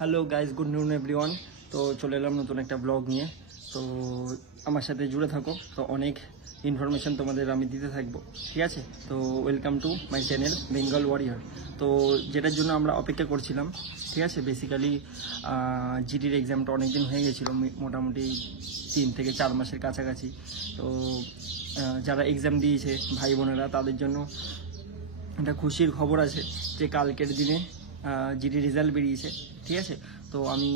Hello guys, good নুন everyone. তো চলে এলাম নতুন একটা ব্লগ নিয়ে। তো আমার সাথে জুড়ে থাকো, তো অনেক ইনফরমেশন তোমাদের আমি দিতে থাকবো, ঠিক আছে? তো welcome to my channel Bengal warrior. তো যেটার জন্য আমরা অপেক্ষা করছিলাম, ঠিক আছে, বেসিক্যালি জিডির এক্সামটা অনেক দিন হয়ে গেছিলো, মোটামুটি 3 থেকে 4 মাসের কাছাকাছি। তো যারা এক্সাম দিয়েছে ভাই বোনেরা, তাদের জন্য একটা খুশির খবর আছে যে কালকের দিনে জিডি রেজাল্ট বেরিয়েছে, ঠিক আছে? তো আমি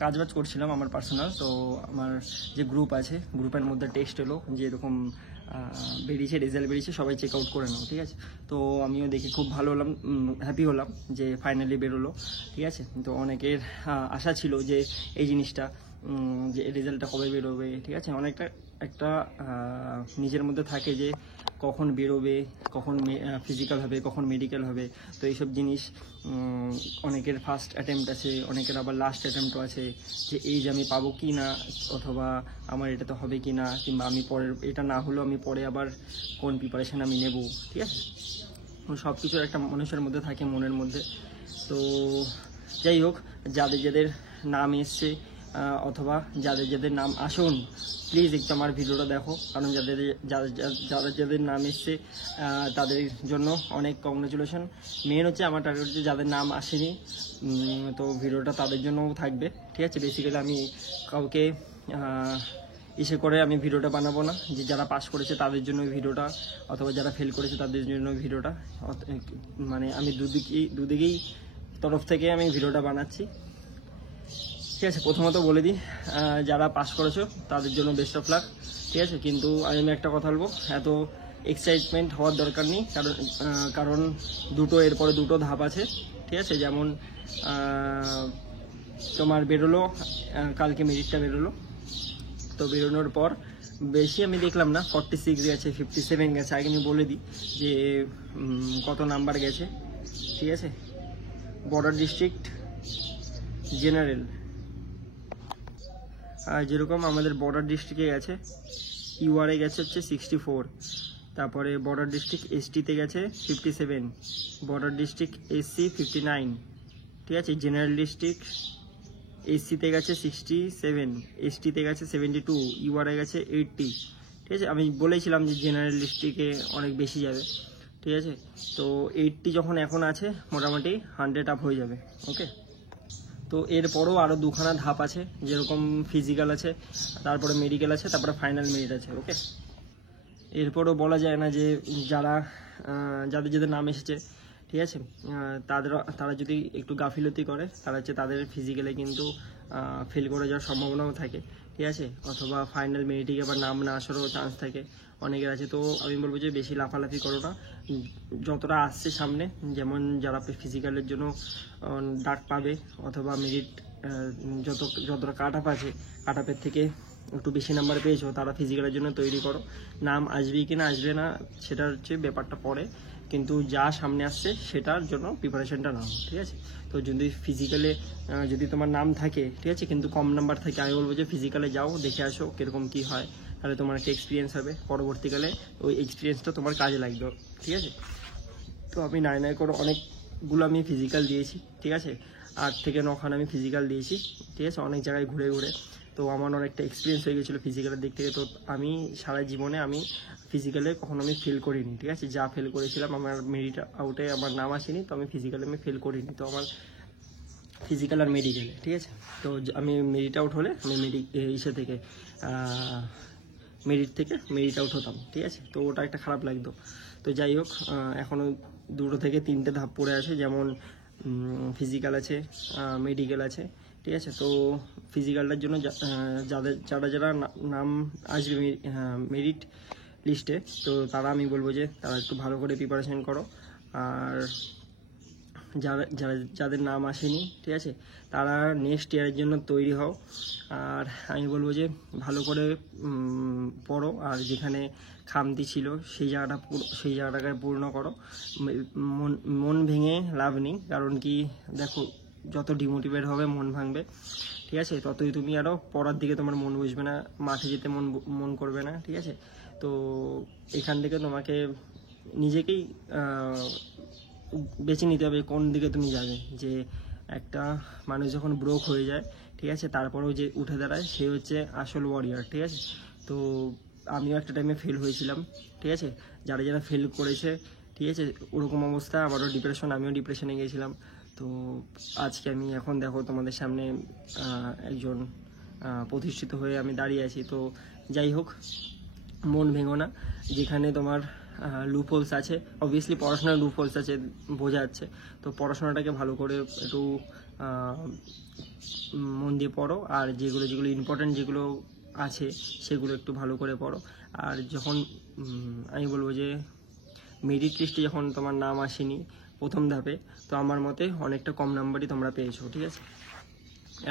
কাজবাজ করছিলাম আমার পার্সোনাল, তো আমার যে গ্রুপ আছে, গ্রুপের মধ্যে টেক্সট এলো যে এরকম বেরিয়েছে, রেজাল্ট বেরিয়েছে, সবাই চেক আউট করে নাও, ঠিক আছে? তো আমিও দেখে খুব ভালো হলাম, হ্যাপি হলাম যে ফাইনালি বেরোলো, ঠিক আছে? তো অনেকের আশা ছিল যে এই জিনিসটা, যে রেজাল্টটা কবে বেরোবে, ঠিক আছে? অনেকটা একটা নিজের মধ্যে থাকে যে কখন বেরোবে, কখন ফিজিক্যাল হবে, কখন মেডিকেল হবে। তো এইসব জিনিস অনেকের ফার্স্ট অ্যাটেম্প্ট আছে, অনেকের আবার লাস্ট অ্যাটেম্প্টও আছে, যে এই যে আমি পাবো কি না, অথবা আমার এটা তো হবে কি না, কিংবা আমি পরের এটা না হলেও আমি পরে আবার কোন প্রিপারেশান আমি নেব, ঠিক আছে? সব কিছুর একটা মানুষের মধ্যে থাকে, মনের মধ্যে। তো যাই হোক, যাদের যাদের নাম এসছে অথবা যাদের যাদের নাম আসুন, প্লিজ একটু আমার ভিডিওটা দেখো, কারণ যাদের যাদের নাম এসছে তাদের জন্য অনেক কংগ্রেচুলেশন। মেন হচ্ছে আমার টার্গেট হচ্ছে যাদের নাম আসেনি, তো ভিডিওটা তাদের জন্যও থাকবে, ঠিক আছে? বেসিক্যালি আমি কাউকে ইসে করে আমি ভিডিওটা বানাবো না, যে যারা পাস করেছে তাদের জন্য ভিডিওটা, অথবা যারা ফেল করেছে তাদের জন্য ভিডিওটা, মানে আমি দুদিকেই তরফ থেকে আমি ভিডিওটা বানাচ্ছি, ঠিক আছে? প্রথমত বলে দিই, যারা পাস করেছো তাদের জন্য বেস্ট অফ লাক, ঠিক আছে? কিন্তু আমি একটা কথা বলবো, এত এক্সাইটমেন্ট হওয়ার দরকার নেই, কারণ দুটো এরপরে দুটো ধাপ আছে, ঠিক আছে? যেমন তোমার বেরোলো, কালকে মেরিটটা বেরোলো, তো বেরোনোর পর বেশি আমি দেখলাম না, 46 গেছে, 57 গেছে। আগে আমি বলে দিই যে কত নাম্বার গেছে, ঠিক আছে? বর্ডার ডিস্ট্রিক্ট জেনারেল, আর যেরকম আমাদের বর্ডার ডিস্ট্রিক্টে গেছে, ইউআরএ গেছে হচ্ছে 64, তারপরে বর্ডার ডিস্ট্রিক্ট এসটিতে গেছে 57, বর্ডার ডিস্ট্রিক্ট এসসি 59, ঠিক আছে? জেনারেল ডিস্ট্রিক্ট এসসিতে গেছে 67, এসটিতে গেছে 72, ইউআরএ গেছে 80, ঠিক আছে? আমি বলেছিলাম যে জেনারেল ডিস্ট্রিক্টে অনেক বেশি যাবে, ঠিক আছে? তো 80 যখন এখন আছে, মোটামুটি 100 আপ হয়ে যাবে, ওকে? তো এরপরও আরও দুখানা ধাপ আছে, যেরকম ফিজিক্যাল আছে, তারপরে মেডিকেল আছে, তারপরে ফাইনাল মেরিট আছে, ওকে? এরপরও বলা যায় না যে যাদের যাদের নাম এসেছে, ঠিক আছে, তারা যদি একটু গাফিলতি করে, তারা হচ্ছে তাদের ফিজিক্যালে কিন্তু ফেল করে যাওয়ার সম্ভাবনাও থাকে, ঠিক আছে? অথবা ফাইনাল মেরিটে আবার নাম না আসারও চান্স থাকে অনেকের আছে। তো আমি বলবো যে বেশি লাফালাফি করো না, যতটা আসছে সামনে, যেমন যারা ফিজিক্যালের জন্য ডাক পাবে, অথবা মেরিট যতটা কাট আপ আছে, কাট আপের থেকে একটু বেশি নাম্বার পেয়েছো, তারা ফিজিক্যালের জন্য তৈরি করো। নাম আসবে কি না আসবে না সেটা হচ্ছে ব্যাপারটা পরে, কিন্তু যা সামনে আসছে সেটার জন্য প্রিপারেশনটা নাও, ঠিক আছে? তো যদি ফিজিক্যালে যদি তোমার নাম থাকে, ঠিক আছে, কিন্তু কম নাম্বার থাকে, আমি বলবো যে ফিজিক্যালে যাও, দেখে আসো কীরকম কী হয়, তাহলে তোমার একটা এক্সপিরিয়েন্স হবে, পরবর্তীকালে ওই এক্সপিরিয়েন্সটা তোমার কাজে লাগবে, ঠিক আছে? তো আমি নাই করে অনেকগুলো আমি ফিজিক্যাল দিয়েছি, ঠিক আছে? 8 থেকে 9 খান আমি ফিজিক্যাল দিয়েছি, ঠিক আছে? অনেক জায়গায় ঘুরে ঘুরে, তো আমার অনেকটা এক্সপিরিয়েন্স হয়ে গেছিলো ফিজিক্যালের দিক থেকে। তো আমি সারা জীবনে আমি ফিজিক্যালে কখনো আমি ফেল করিনি, ঠিক আছে? যা ফেল করেছিলাম, আমার মেরিট আউটে আমার নাম আসেনি, তো আমি ফিজিক্যালে আমি ফেল করিনি। তো আমার ফিজিক্যাল আর মেডিকেলে, ঠিক আছে? তো আমি মেরিট আউট হলে আমি মেরিট থেকে মেরিট আউট হতাম, ঠিক আছে? তো ওটা একটা খারাপ লাগতো। তো যাই হোক, এখনও 2 থেকে 3টে ধাপ পড়ে আছে, যেমন ফিজিক্যাল আছে, মেডিকেল আছে, ঠিক আছে? তো ফিজিক্যালটার জন্য যারা নাম আসবে মেরিট লিস্টে, তো তারা আমি বলবো যে তারা একটু ভালো করে প্রিপারেশন করো। আর যাদের নাম আসেনি, ঠিক আছে, তারা নেক্সট ইয়ারের জন্য তৈরি হও। আর আমি বলবো যে ভালো করে পড়ো, আর যেখানে খামতি ছিল সেই জায়গাটাকে পূর্ণ করো। মন ভেঙে লাভ নেই, কারণ কি দেখো, যত ডিমোটিভেট হবে, মন ভাঙবে, ঠিক আছে, ততই তুমি আরও পড়ার দিকে তোমার মন বসবে না, মাঠে যেতে মন করবে না, ঠিক আছে? তো এখান থেকে তোমাকে নিজেকেই বেছে নিতে হবে কোন দিকে তুমি যাবে, যে একটা মানুষ যখন ব্রোক হয়ে যায়, ঠিক আছে, তারপরেও যে উঠে দাঁড়ায় সে হচ্ছে আসল ওয়ারিয়ার, ঠিক আছে। তো আমিও একটা টাইমে ফেল হয়েছিলাম, ঠিক আছে। যারা যারা ফেল করেছে, ঠিক আছে, ওরকম অবস্থা, আমারও ডিপ্রেশন, আমিও ডিপ্রেশনে গিয়েছিলাম। তো আজকে আমি এখন দেখো তোমাদের সামনে একজন প্রতিষ্ঠিত হয়ে আমি দাঁড়িয়ে আছি। তো যাই হোক, মন ভেঙো না। যেখানে তোমার লুপহোলস আছে, অবভিয়াসলি পড়াশোনার লুপহোলস আছে, বোঝা যাচ্ছে। তো পড়াশোনাটাকে ভালো করে একটু মন দিয়ে পড়ো, আর যেগুলো যেগুলো ইম্পর্ট্যান্ট যেগুলো আছে সেগুলো একটু ভালো করে পড়ো। আর যখন আমি বলবো যে মেরিট লিস্টে যখন তোমার নাম আসেনি প্রথম ধাপে, তো আমার মতে অনেকটা কম নাম্বারই তোমরা পেয়েছো, ঠিক আছে।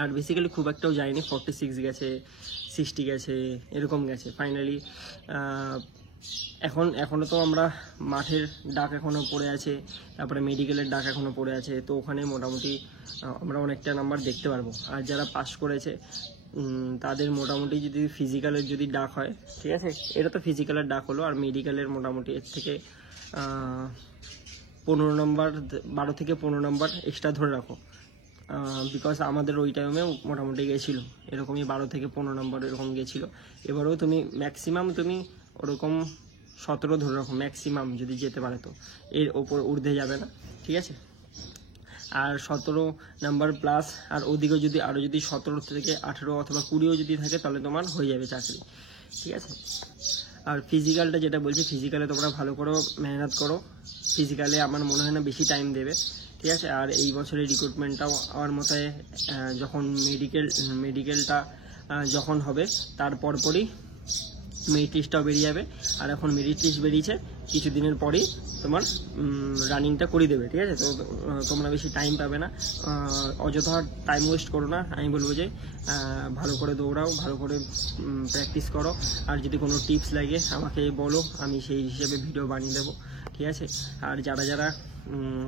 আর বেসিক্যালি খুব একটাও যায়নি, 46 গেছে, 60 গেছে, এরকম গেছে ফাইনালি। এখনও তো আমরা মাঠের ডাক এখনও পড়ে আছে, তারপরে মেডিকেলের ডাক এখনও পড়ে আছে। তো ওখানে মোটামুটি আমরা অনেকটা নাম্বার দেখতে পারবো। আর যারা পাস করেছে তাদের মোটামুটি যদি ফিজিক্যালের যদি ডাক হয়, ঠিক আছে, এটা তো ফিজিক্যালের ডাক হলো, আর মেডিকেলের মোটামুটি এর থেকে 15 নম্বর, 12 থেকে 15 নম্বর এক্সট্রা ধরে রাখো। বিকজ আমাদের ওই টাইমেও মোটামুটি গেছিলো এরকমই 12 থেকে 15 নম্বর এরকম গেছিলো। এবারেও তুমি ম্যাক্সিমাম তুমি ওরকম 17 ধরে রাখো ম্যাক্সিমাম, যদি যেতে পারে, তো এর ওপর ঊর্ধ্বে যাবে না, ঠিক আছে। আর 17 নাম্বার প্লাস, আর ওদিকেও যদি আরও যদি 17 থেকে 18 অথবা 20ও যদি থাকে তাহলে তোমার হয়ে যাবে চাকরি, ঠিক আছে। আর ফিজিক্যালটা যেটা বলছি, ফিজিক্যালে তোমরা ভালো করে মেহনত করো। ফিজিক্যালে আমার মনে হয় না বেশি টাইম দেবে, ঠিক আছে। আর এই বছরের রিক্রুটমেন্টটাও আমার মতে যখন মেডিকেলটা যখন হবে তার পরপরই মেরিট লিস্টটাও বেরিয়ে যাবে। আর এখন মেরিট লিস্ট বেরিয়েছে, কিছুদিনের পরেই তোমার রানিংটা করে দেবে, ঠিক আছে। তো তোমরা বেশি টাইম পাবে না, অযথা টাইম ওয়েস্ট করো না। আমি বলবো যে ভালো করে দৌড়াও, ভালো করে প্র্যাকটিস করো। আর যদি কোনো টিপস লাগে আমাকে বলো, আমি সেই হিসেবে ভিডিও বানিয়ে দেবো, ঠিক আছে। আর যারা যারা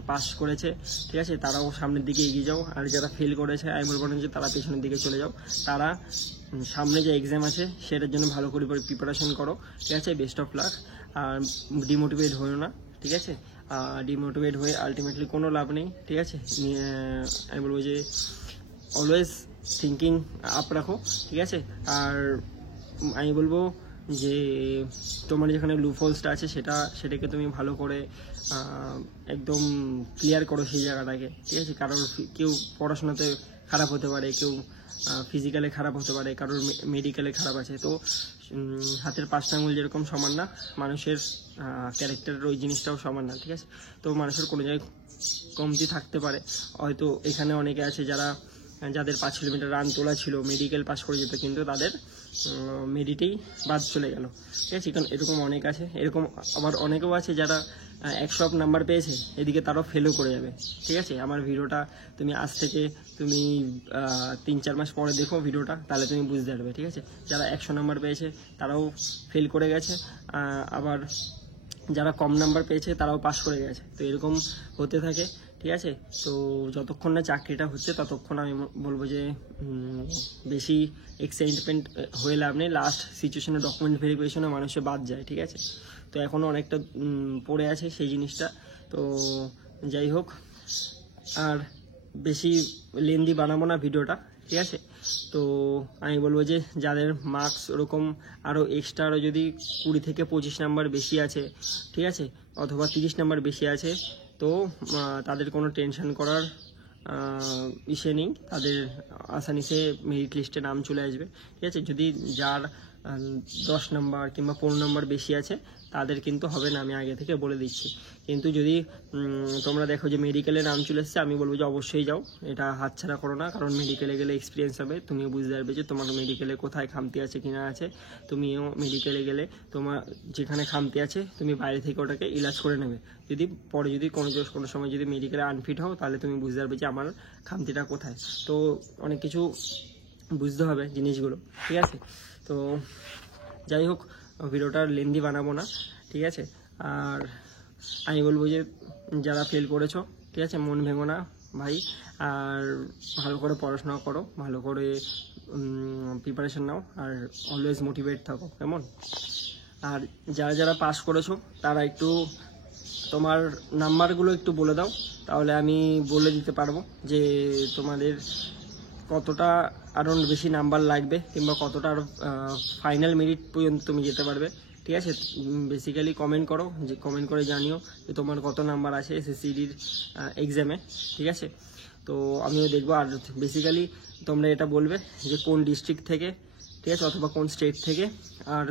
পাস করেছে, ঠিক আছে, তারাও সামনের দিকে এগিয়ে যাও। আর যারা ফেল করেছে আমি বলবো না যে তারা পেছনের দিকে চলে যাও, তারা সামনে যে এক্সাম আছে সেটার জন্য ভালো করে প্রিপারেশন করো, ঠিক আছে। Best of luck. আর ডিমোটিভেট হয়েও না, ঠিক আছে। ডিমোটিভেট হয়ে আলটিমেটলি কোনো লাভ নেই, ঠিক আছে। আমি বলবো যে অলওয়েজ থিঙ্কিং আপ রাখো, ঠিক আছে। আর আমি বলবো যে তোমার যেখানে লুপহোলসটা আছে সেটাকে তুমি ভালো করে একদম ক্লিয়ার করো সেই জায়গাটাকে, ঠিক আছে। কারোর কেউ পড়াশোনাতে খারাপ হতে পারে, কেউ ফিজিক্যালে খারাপ হতে পারে, কারোর মেডিকেলে খারাপ আছে। তো হাতের 5টা আঙুল যেরকম সমান না, মানুষের ক্যারেক্টারের ওই জিনিসটাও সমান না, ঠিক আছে। তো মানুষের কোনো জায়গায় কমতি থাকতে পারে। হয়তো এখানে অনেকে আছে যাদের 5 কিলোমিটার রান তোলা ছিল, মেডিকেল পাস করে যেত, কিন্তু তাদের মেরিটেই বাদ চলে গেল, ঠিক আছে। কারণ এরকম অনেক আছে, এরকম আবার অনেকেও আছে যারা 100 নাম্বার পেয়েছে, এদিকে তারাও ফেলও করে যাবে, ঠিক আছে। আমার ভিডিওটা তুমি আজ থেকে তুমি 3-4 মাস পরে দেখো ভিডিওটা, তাহলে তুমি বুঝতে পারবে, ঠিক আছে। যারা 100 নাম্বার পেয়েছে তারাও ফেল করে গেছে, আবার যারা কম নাম্বার পেয়েছে তারাও পাস করে গেছে। তো এরকম হতে থাকে, ঠিক আছে। তো যতক্ষণ না চাকরিটা হচ্ছে ততক্ষণ আমি বলবো যে বেশি এক্সাইটমেন্ট হয়ে লাভ নেই। লাস্ট সিচুয়েশনে ডকুমেন্ট ভেরিফিকেশনে মানুষে বাদ যায়, ঠিক আছে। তো এখনও অনেকটা পড়ে আছে সেই জিনিসটা। তো যাই হোক, আর বেশি লেন্দি বানাবো না ভিডিওটা, ঠিক আছে। তো আমি বলবো যে যাদের মার্কস ওরকম আরও এক্সট্রা আরও যদি 20 থেকে 25 নাম্বার বেশি আছে, ঠিক আছে, অথবা 30 নাম্বার বেশি আছে, তো তাদের কোনো টেনশন করার বিষয় নেই, তাদের আসানিসে মেরিট লিস্টে নাম চলে আসবে, ঠিক আছে। যদি যার 10 নাম্বার কিংবা 15 নাম্বার বেশি আছে তাদের কিন্তু হবে না, আমি আগে থেকে বলে দিচ্ছি। কিন্তু যদি তোমরা দেখো যে মেডিকেলে নাম চলে এসছে, আমি বলবো যে অবশ্যই যাও, এটা হাতছাড়া করো না। কারণ মেডিকেলে গেলে এক্সপিরিয়েন্স হবে, তুমিও বুঝতে পারবে যে তোমার মেডিকেলে কোথায় খামতি আছে কিনা আছে। তুমিও মেডিকেলে গেলে তোমার যেখানে খামতি আছে তুমি বাইরে থেকে ওটাকে ইলাজ করে নেবে। যদি পরে যদি কোনো সময় যদি মেডিকেলে আনফিট হও, তাহলে তুমি বুঝতে পারবে যে আমার খামতিটা কোথায়। তো অনেক কিছু বুঝতে হবে জিনিসগুলো, ঠিক আছে। তো যাই হোক, ভিডিওটা লেন্দি বানাবো না, ঠিক আছে। আর আমি বলবো যে যারা ফেল করেছো, ঠিক আছে, মন ভেঙো না ভাই। আর ভালো করে পড়াশোনা করো, ভালো করে preparation now, are always motivate থাকো, কেমন। আর যারা যারা পাস করেছো তারা একটু তোমার নাম্বারগুলো একটু বলে দাও, তাহলে আমি বলে দিতে পারবো যে তোমাদের কতটা আরও বেশি নাম্বার লাগবে কিংবা কতটা আরও ফাইনাল মেরিট পর্যন্ত তুমি যেতে পারবে। ঠিক আছে, বেসিক্যালি কমেন্ট করো, যে কমেন্ট করে জানিও যে তোমার কত নাম্বার আছে এসএসসিডির এক্সামে। ঠিক আছে, তো আমিও দেখবো। আর বেসিক্যালি তোমরা এটা বলবে যে কোন ডিস্ট্রিক্ট থেকে, ঠিক আছে, অথবা কোন স্টেট থেকে, আর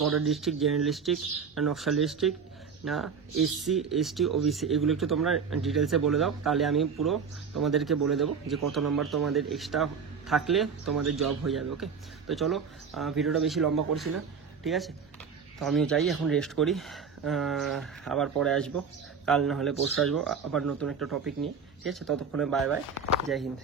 বর্ডার ডিস্ট্রিক্ট, জেনারেল ডিস্ট্রিক্ট না নকশাল ডিস্ট্রিক্ট না এসসি এসটি ওবিসি, এগুলো একটু তোমরা ডিটেলসে বলে দাও। তাহলে আমি পুরো তোমাদেরকে বলে দেবো যে কত নম্বর তোমাদের এক্সট্রা থাকলে তোমাদের জব হয়ে যাবে। ওকে, তো চলো ভিডিওটা বেশি লম্বা করছি না। ঠিক আছে, তো আমিও যাই এখন রেস্ট করি, আবার পরে আসবো, কাল না হলে পরশু আসবো আবার নতুন একটা টপিক নিয়ে। ঠিক আছে, ততক্ষণে বাই বাই, জয় হিন্দ।